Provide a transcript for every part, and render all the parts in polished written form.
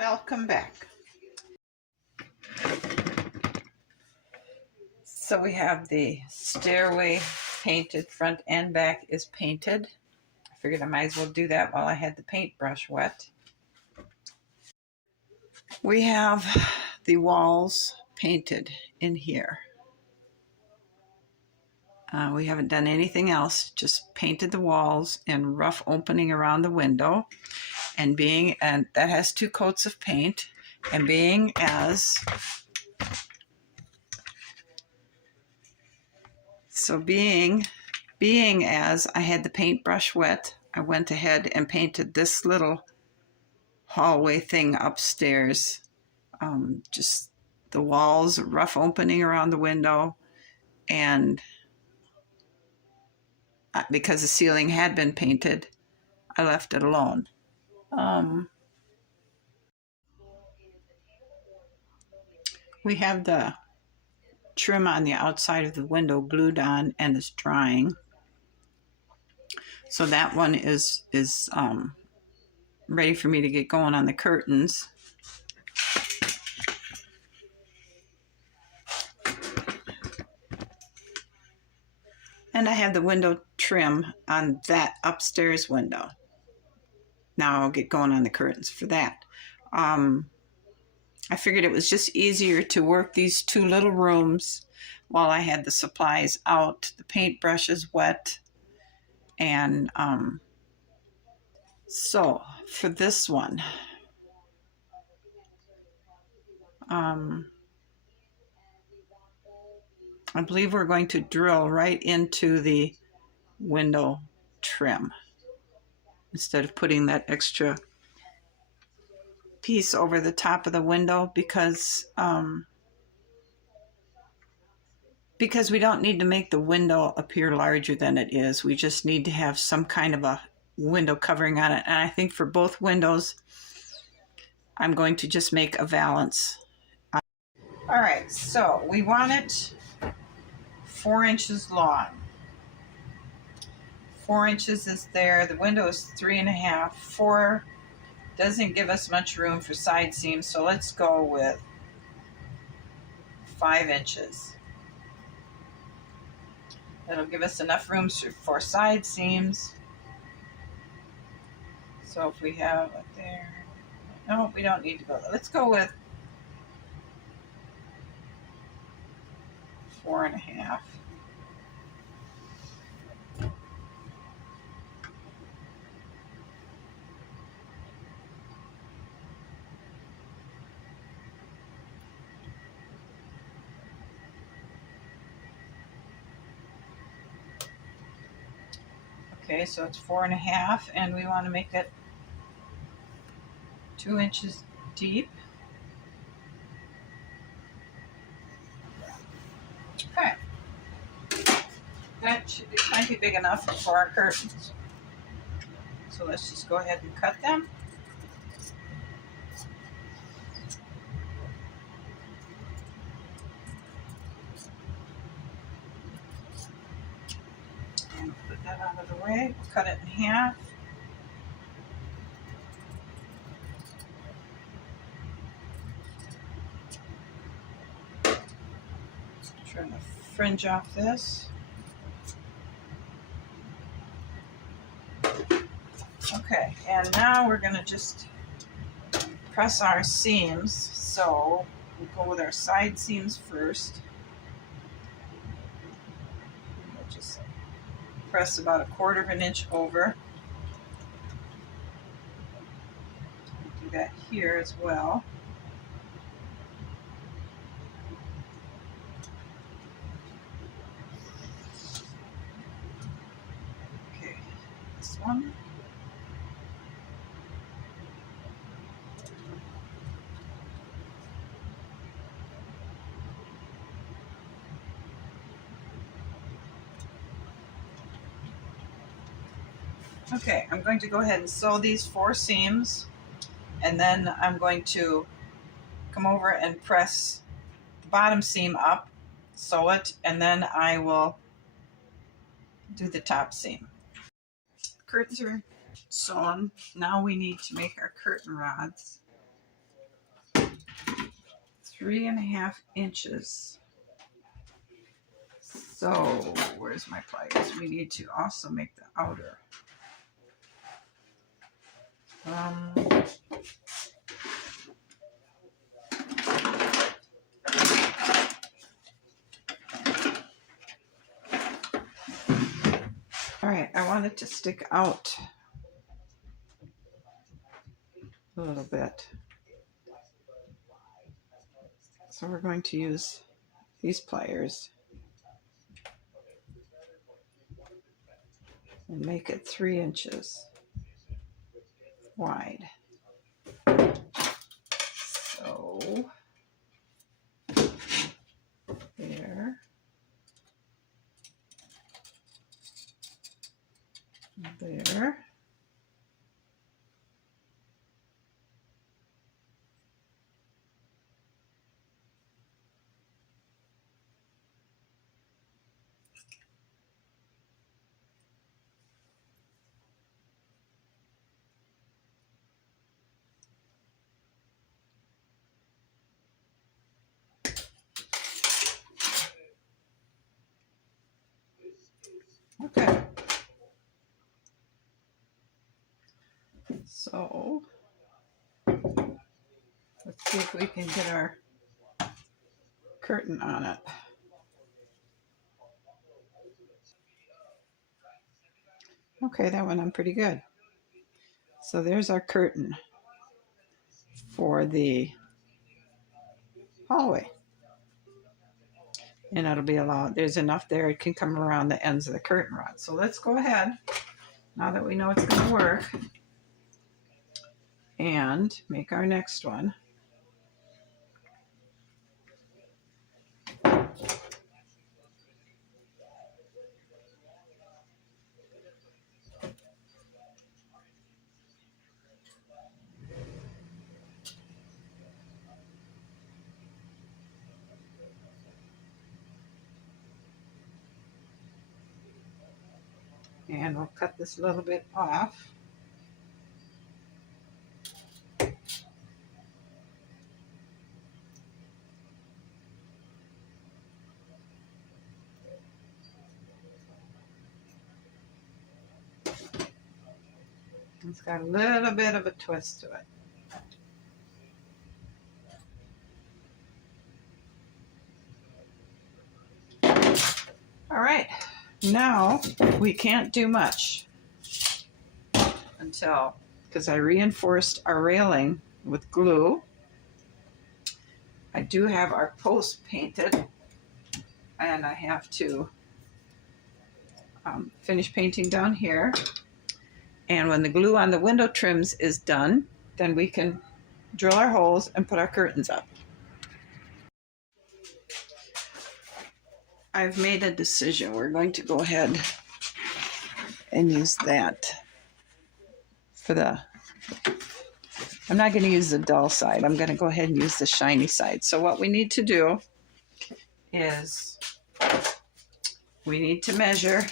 Welcome back. So we have the stairway painted, front and back is painted. I figured I might as well do that while I had the paintbrush wet. We have the walls painted in here. We haven't done anything else, just painted the walls and rough opening around the window. And that has 2 coats of paint, and being as I had the paintbrush wet, I went ahead and painted this little hallway thing upstairs. Just the walls, rough opening around the window, and because the ceiling had been painted, I left it alone. We have the trim on the outside of the window glued on and is drying. So that one is ready for me to get going on the curtains. And I have the window trim on that upstairs window. Now I'll get going on the curtains for that. I figured it was just easier to work these 2 little rooms while I had the supplies out, the paintbrush is wet. And so for this one, I believe we're going to drill right into the window trim instead of putting that extra piece over the top of the window, because we don't need to make the window appear larger than it is. We just need to have some kind of a window covering on it. And I think for both windows, I'm going to just make a valance. All right, so we want it 4 inches long. 4 inches is there. The window is 3.5. 4 doesn't give us much room for side seams, so let's go with 5 inches. That'll give us enough room for side seams. So if we have it there, no, we don't need to go there. Let's go with 4.5. Okay, so it's 4.5, and we want to make it 2 inches deep. Okay, that might be big enough for our curtains. So let's just go ahead and cut them. And put that out of the way. We'll cut it in half. Trim the fringe off this. Okay, and now we're going to just press our seams. So we'll go with our side seams first. We'll just press about 1/4 of an inch over. We'll do that here as well. Okay, this one. Okay, I'm going to go ahead and sew these 4 seams, and then I'm going to come over and press the bottom seam up, sew it, and then I will do the top seam. Curtains are sewn. Now we need to make our curtain rods. 3.5 inches. So where's my pliers? We need to also make the outer. All right, I want it to stick out a little bit. So we're going to use these pliers and make it 3 inches wide. So there, there. Okay. So let's see if we can get our curtain on it. Okay, that went on pretty good. So there's our curtain for the hallway. And it'll be allowed, there's enough there, it can come around the ends of the curtain rod. So let's go ahead, now that we know it's going to work, and make our next one. And we'll cut this a little bit off. It's got a little bit of a twist to it. All right, now we can't do much until, because I reinforced our railing with glue. I do have our post painted, and I have to finish painting down here. And when the glue on the window trims is done, then we can drill our holes and put our curtains up. I've made a decision. We're going to go ahead and use that for the, I'm not going to use the dull side. I'm going to go ahead and use the shiny side. So what we need to do is we need to measure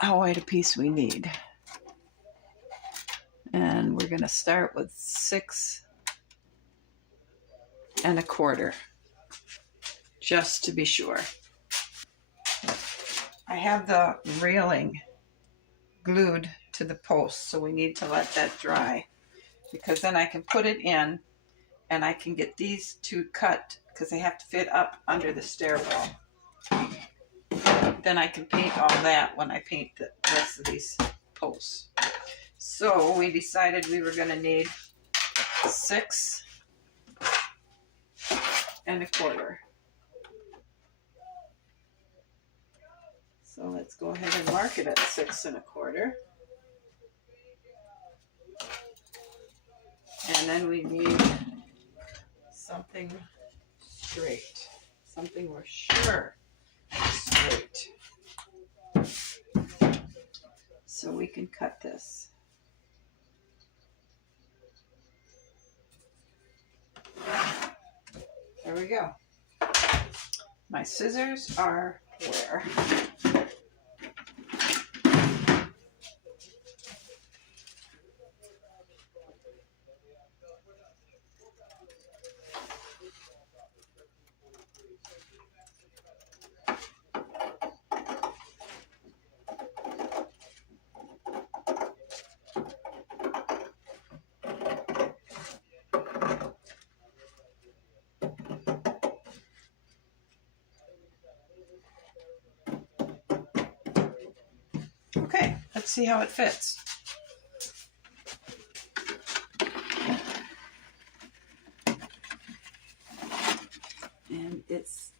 how wide a piece we need. And we're going to start with 6 1/4, just to be sure. I have the railing glued to the post, so we need to let that dry, because then I can put it in and I can get these two cut, because they have to fit up under the stairwell. Then I can paint all that when I paint the rest of these posts. So we decided we were going to need 6 1/4. So let's go ahead and mark it at 6 1/4. And then we need something straight, something we're sure is straight. So we can cut this. There we go. My scissors are where? Okay, let's see how it fits. And it's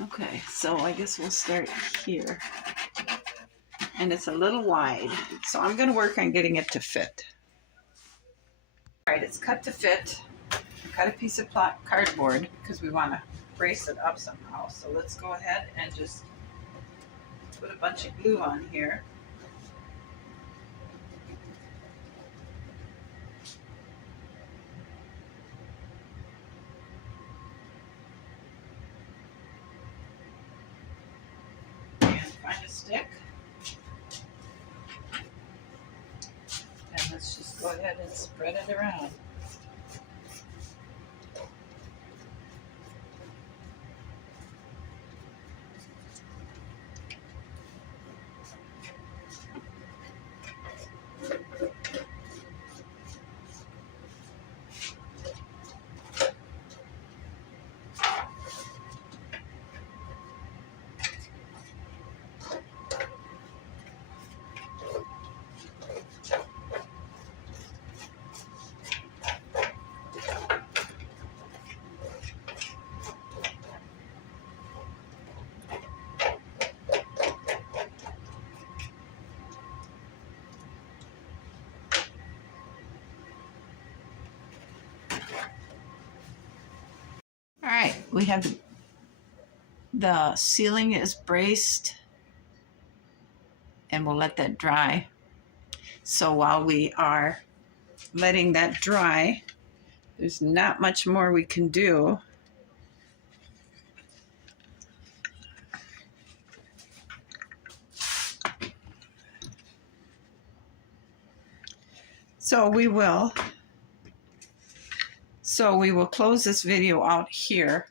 okay, so I guess we'll start here. And it's a little wide, so I'm going to work on getting it to fit. All right, it's cut to fit. I cut a piece of cardboard because we want to brace it up somehow. So let's go ahead and just put a bunch of glue on here. And find a stick. And let's just go ahead and spread it around. All right, we have the ceiling is braced, and we'll let that dry. So while we are letting that dry, there's not much more we can do. So we will close this video out here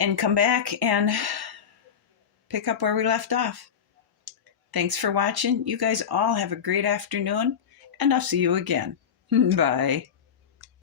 and come back and pick up where we left off. Thanks for watching. You guys all have a great afternoon, and I'll see you again. Bye.